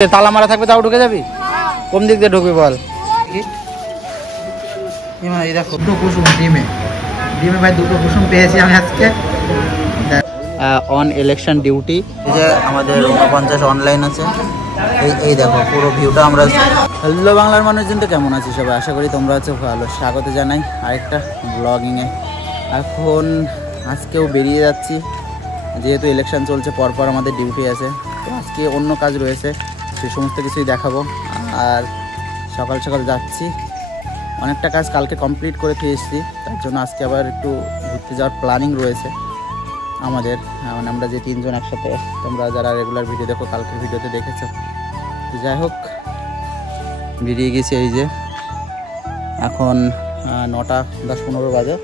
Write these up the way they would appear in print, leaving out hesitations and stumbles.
তালা মারা থাকবে তাও ঢুকে যাবি? কোন দিক দিয়ে ঢুকবি বল? এই দেখো দুটো কুসুম ডিমে ভাই, দুটো কুসুম পেয়েছি আমি আজকে। অন ইলেকশন ডিউটি, এই যে আমাদের 49 অনলাইন আছে। এই দেখো পুরো ভিউটা আমরা। হ্যালো বাংলার মানুষজন, তো কেমন আছি সবাই? আশা করি তোমরা আছো ভালো। স্বাগত জানাই আরেকটা ব্লগিংয়ে। এখন আজকেও বেরিয়ে যাচ্ছি, যেহেতু ইলেকশন চলছে, পরপর আমাদের ডিউটি আছে। তো আজকে অন্য কাজ রয়েছে, সে সমস্ত কিছুই দেখাবো। আর সকাল সকাল যাচ্ছি, অনেকটা কাজ কালকে কমপ্লিট করে দিয়ে এসেছি, তার জন্য আজকে আবার একটু ঘুরতে যাওয়ার প্ল্যানিং রয়েছে আমাদের। মানে আমরা যে তিনজন একসাথে, তোমরা যারা রেগুলার ভিডিও দেখো কালকের ভিডিওতে দেখেছো। তো যাই হোক, বেরিয়ে গেছি। এই যে এখন 9টা 10-15 বাজে।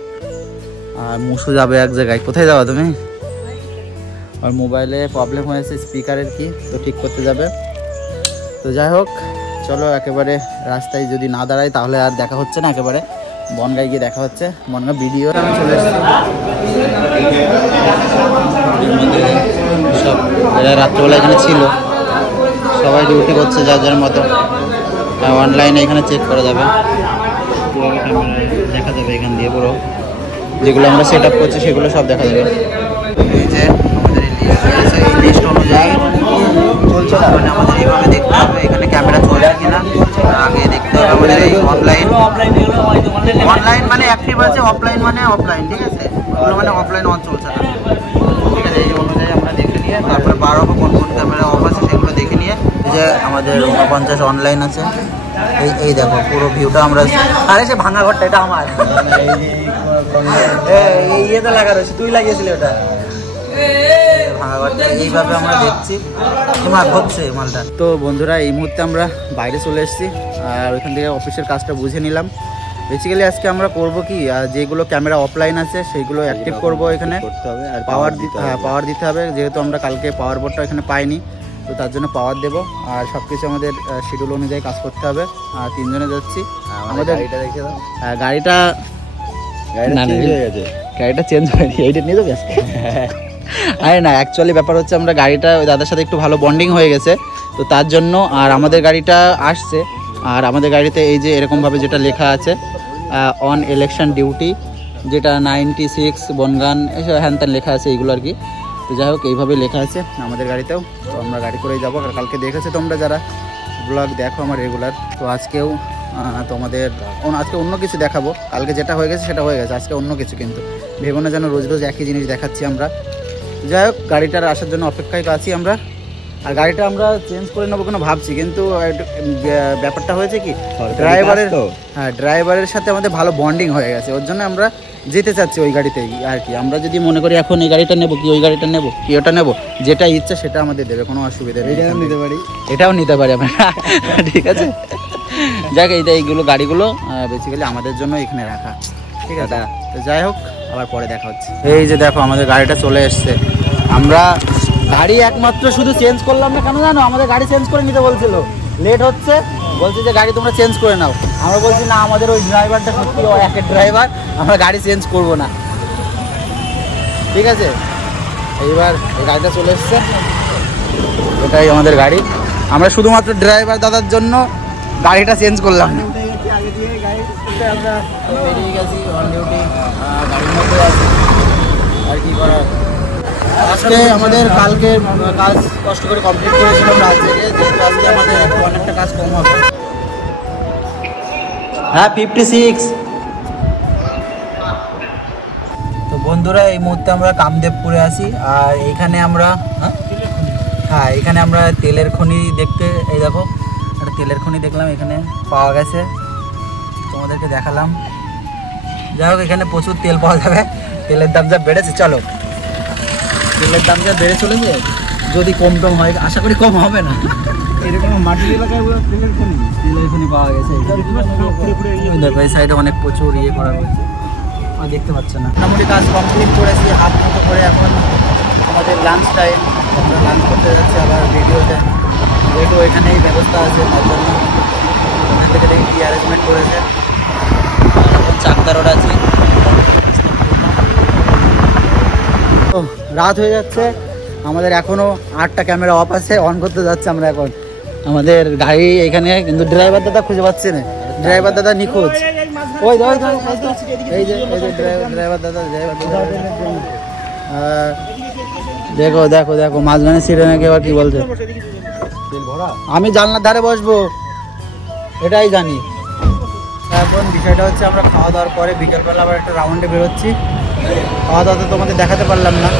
আর মুসু যাবে এক জায়গায়। কোথায় যাওয়া তুমি? আর মোবাইলে প্রবলেম হয়েছে স্পিকারের, কি তো ঠিক করতে যাবে। তো যাই হোক, চলো একেবারে রাস্তায় যদি না দাঁড়াই তাহলে আর দেখা হচ্ছে না, একেবারে বনগাঁয় গিয়ে দেখা হচ্ছে। বনগাঁ ভিডিও আমি চলে এসেছি সব। এরা রাত্রেবেলা এখানে ছিল, সবাই ডিউটি করছে যার যার মতো। অনলাইনে এখানে চেক করা যাবে, দেখা যাবে এখান দিয়ে পুরো যেগুলো আমরা সেট আপ করছি সেগুলো সব দেখা যাবে। এই যে আমাদের এই লিস্ট অনুযায়ী চলছে না, মানে আমাদের এইভাবে দেখতে হবে এখানে ক্যামেরা চলে কিনা। আগে দেখতে হবে আমাদের এই অনলাইন মানে অ্যাক্টিভ আছে, অফলাইন মানে অফলাইন, ঠিক আছে? ওগুলো মানে অফলাইন অন চলছে না, ঠিক আছে? এই অনুযায়ী আমরা দেখে নিয়ে তারপরে 12 কোন কোন ক্যামেরা অফ আছে সেগুলো দেখে নিয়ে, যে আমাদের 49 অনলাইন আছে। এই দেখো পুরো ভিউটা আমরা। আরে সে ভাঙা ঘরটা এটা আমার, এই ইয়েতে লাগা রয়েছে, তুই লাগিয়েছিলি ওটা ভাঙা ঘরটা। এইভাবে আমরা দেখছি হচ্ছে মালটা। তো বন্ধুরা, এই মুহূর্তে আমরা বাইরে চলে এসেছি, আর ওইখান থেকে অফিসের কাজটা বুঝে নিলাম। বেসিক্যালি আজকে আমরা করব কি, যেগুলো ক্যামেরা অফলাইন আছে সেইগুলো অ্যাক্টিভ করব এখানে। আর পাওয়ার দিতে হবে, যেহেতু আমরা কালকে পাওয়ার বোর্ডটা এখানে পাইনি, তো তার জন্য পাওয়ার দেবো। আর সব কিছু আমাদের শিডিউল অনুযায়ী কাজ করতে হবে। আর তিনজনে যাচ্ছি। আমাদের গাড়িটা দেখে দাও। গাড়িটা চেঞ্জ হয়নি, এইটা নিয়ে যাবে। আরে না, অ্যাকচুয়ালি ব্যাপার হচ্ছে আমরা গাড়িটা ওই দাদার সাথে একটু ভালো বন্ডিং হয়ে গেছে, তো তার জন্য। আর আমাদের গাড়িটা আসছে, আর আমাদের গাড়িতে এই যে এরকমভাবে যেটা লেখা আছে অন ইলেকশন ডিউটি, যেটা 96 বনগান এসব হ্যান ত্যান লেখা আছে এইগুলো আর কি। তো যাই হোক, এইভাবে লেখা আছে আমাদের গাড়িতেও। তো আমরা গাড়ি করেই যাবো। আর কালকে দেখেছো তোমরা যারা ব্লগ দেখো আমার রেগুলার, তো আজকেও তোমাদের আজকে অন্য কিছু দেখাবো। কালকে যেটা হয়ে গেছে সেটা হয়ে গেছে, আজকে অন্য কিছু। কিন্তু ভেবো না যেন রোজ রোজ একই জিনিস দেখাচ্ছি আমরা। যাই হোক, গাড়িটার আসার জন্য অপেক্ষায় আছি আমরা। আর গাড়িটা আমরা চেঞ্জ করে নেবো কেন ভাবছি, কিন্তু ব্যাপারটা হয়েছে কি, ড্রাইভারের সাথে আমাদের ভালো বন্ডিং হয়ে গেছে, ওর জন্য আমরা যেতে চাচ্ছি ওই গাড়িতেই আর কি। আমরা যদি মনে করি এখন এই গাড়িটা নেবো কি ওই গাড়িটা নেবো কি ওটা নেবো, যেটা ইচ্ছা সেটা আমাদের দেবে, কোনো অসুবিধা নেই। এটাও নিতে পারি আমরা, ঠিক আছে? যাক, এইগুলো গাড়িগুলো বেসিক্যালি আমাদের জন্য এখানে রাখা, ঠিক আছে? তো যাই হোক, আবার পরে দেখা হচ্ছে। এই যে দেখো আমাদের গাড়িটা চলে এসছে। আমরা গাড়ি একমাত্র শুধু চেঞ্জ করলাম না কেন জানো? আমাদের গাড়ি চেঞ্জ করে নিতে বলছিল, লেট হচ্ছে, বলছে যে গাড়ি তোমরা চেঞ্জ করে নাও। আমরা বলছি না, আমাদের ওই ড্রাইভারটা সত্যি একের ড্রাইভার, আমরা গাড়ি চেঞ্জ করব না, ঠিক আছে? এইবার এই গাড়িটা চলে এসছে, এটাই আমাদের গাড়ি। আমরা শুধুমাত্র ড্রাইভার দাদার জন্য গাড়িটা চেঞ্জ করলাম না। আমরা বেরিয়ে গেছি অন ডিউটি, গাড়ির মধ্যে আছি, আর কি করার। আজকে আমাদের কালকে কাজ কষ্ট করে কমপ্লিট করেছিলাম রাত থেকে, যেহেতু আজকে আমাদের অনেকটা কাজ কম হবে। হ্যাঁ, 56। তো বন্ধুরা, এই মুহূর্তে আমরা কামদেবপুরে আছি। আর এখানে আমরা এখানে আমরা তেলের খনি দেখতে, এই দেখো একটা তেলের খনি দেখলাম এখানে পাওয়া গেছে, তোমাদেরকে দেখালাম। যাই হোক, এখানে প্রচুর তেল পাওয়া যাবে। তেলের দাম যা বেড়েছে, চলো, তেলের দাম যা বেড়ে চলেছে, যদি কম হয়, আশা করি কম হবে না। এরকম মাটির এলাকায় তেলের খনি পাওয়া গেছে। দেখো এই সাইডে অনেক প্রচুর করা হয়েছে, দেখতে পাচ্ছে না। মোটামুটি কাজ কমপ্লিট করেছি হাফ মতো করে। এখন আমাদের লাঞ্চ টাইম, আমরা লাঞ্চ করতে যাচ্ছি আবার ভিডিওতে, যেহেতু এখানেই ব্যবস্থা আছে, তার জন্য ওখান থেকে দেখি কী অ্যারেঞ্জমেন্ট করেছে। এখন চাকদা রোড আছি। রাত হয়ে যাচ্ছে, আমাদের এখনও 8টা ক্যামেরা অফ আছে, অন করতে যাচ্ছে আমরা এখন। আমাদের গাড়ি এখানে, কিন্তু ড্রাইভার দাদা খুঁজে পাচ্ছে না। ড্রাইভার দাদা নিখোঁজ। ওই এই যে ড্রাইভার দাদা। দেখো দেখো দেখো, মাঝখানে সিটে নাকি আবার কি বলছে, আমি জানলার ধারে বসবো, এটাই জানি। এখন বিষয়টা হচ্ছে আমরা খাওয়া দাওয়ার পরে বিকেলবেলা আবার একটা রাউন্ডে বেরোচ্ছি। খাওয়া দাওয়া তো তোমাদের দেখাতে পারলাম না,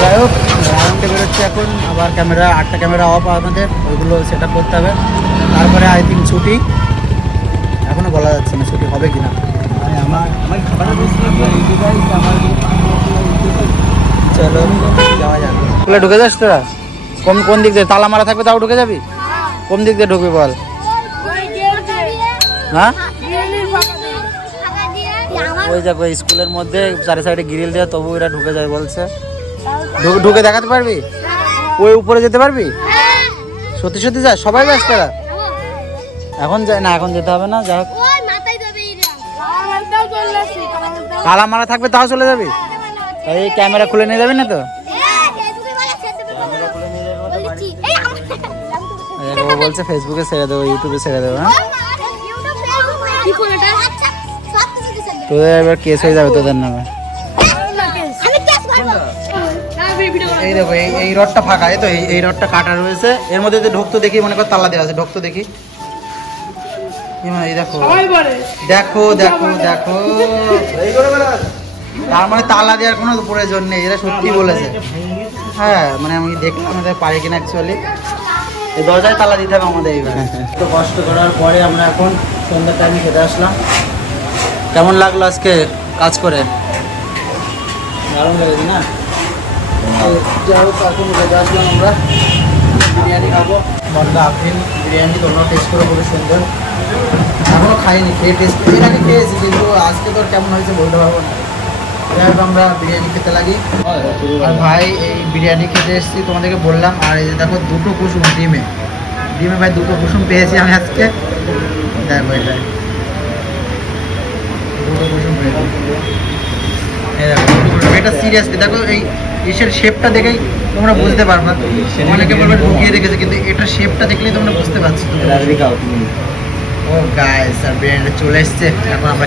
যাই হোক রাউন্ডে বেরোচ্ছি এখন। আবার ক্যামেরা, 8টা ক্যামেরা অফ আমাদের, ওইগুলো সেট আপ করতে হবে। তারপরে আই থিঙ্ক ছুটি, এখনও বলা যাচ্ছে না ছুটি হবে কিনা। চলো যাওয়া যাবে। স্কুলে ঢুকে যাস তোরা? কোন দিক দিয়ে? তালা মারা থাকবে তাও ঢুকে যাবি? কোন দিক দিয়ে ঢুকবি বল? হ্যাঁ ওই দেখো স্কুলের মধ্যে চারি সাইডে গ্রিল দেওয়া, তবু এরা ঢুকে যায় বলছে। ঢুকে দেখাতে পারবি? ওই উপরে যেতে পারবি? সত্যি সত্যি যা? সবাই যাস তোরা? এখন যায় না, এখন যেতে হবে না। যা হোক তালা মারা থাকবে তাও চলে যাবি? এই ক্যামেরা খুলে নিয়ে যাবি না তো? ও বলছে ফেসবুকে ছেড়ে দেবো, ইউটিউবে ছেড়ে দেবো। হ্যাঁ তোদের এবার কেস হয়ে যাবে তোদের নামে। এই দেখো এই রডটা ফাঁকা, এই তো এই রডটা কাটা রয়েছে। এর মধ্যে ঢুকতো দেখি, মনে কর তালা দেওয়া আছে, ঢুকতো দেখি। এই দেখো দেখো দেখো দেখো, তার মানে তালা দেওয়ার কোনো প্রয়োজন নেই, এরা সত্যি বলেছে। হ্যাঁ মানে আমি দেখলাম আমাদের পারে কিনা অ্যাকচুয়ালি। এই দরজায় তালা দিতে হবে আমাদের। এইবার তো কষ্ট করার পরে আমরা এখন সন্ধ্যার টাইমে খেতে আসলাম। কেমন লাগলো আজকে কাজ করে? দারুণ লেগেছে না? যাই হোক এখন খেতে আসলাম আমরা, বিরিয়ানি খাবো। বন্ধা আফরিন বিরিয়ানি তোমরা টেস্ট করে, খুবই সুন্দর। এখনও খাইনি, খেয়ে টেস্ট করে আগে খেয়েছি, কিন্তু আজকে তো কেমন হয়েছে বলতে পারবো না। যাই হোক আমরা বিরিয়ানি খেতে লাগি। আর ভাই এই বিরিয়ানি খেতে এসেছি তোমাদেরকে বললাম। আর এই যে দেখো 2টো কুসুম ডিমে ভাই 2টো কুসুম পেয়েছি আমি আজকে। দেখো এটা 2টো কুসুম পেয়েছি। এটা সিরিয়াসলি দেখো, এই ইসের শেপটা দেখেই তোমরা বুঝতে পারবে না। অনেকে বলবে ঢুকিয়ে রেখেছে, কিন্তু এটা শেপটা দেখলেই তোমরা বুঝতে পারছো। ও গাইস, আর বিরিয়ানিটা চলে এসছে। এখন আমরা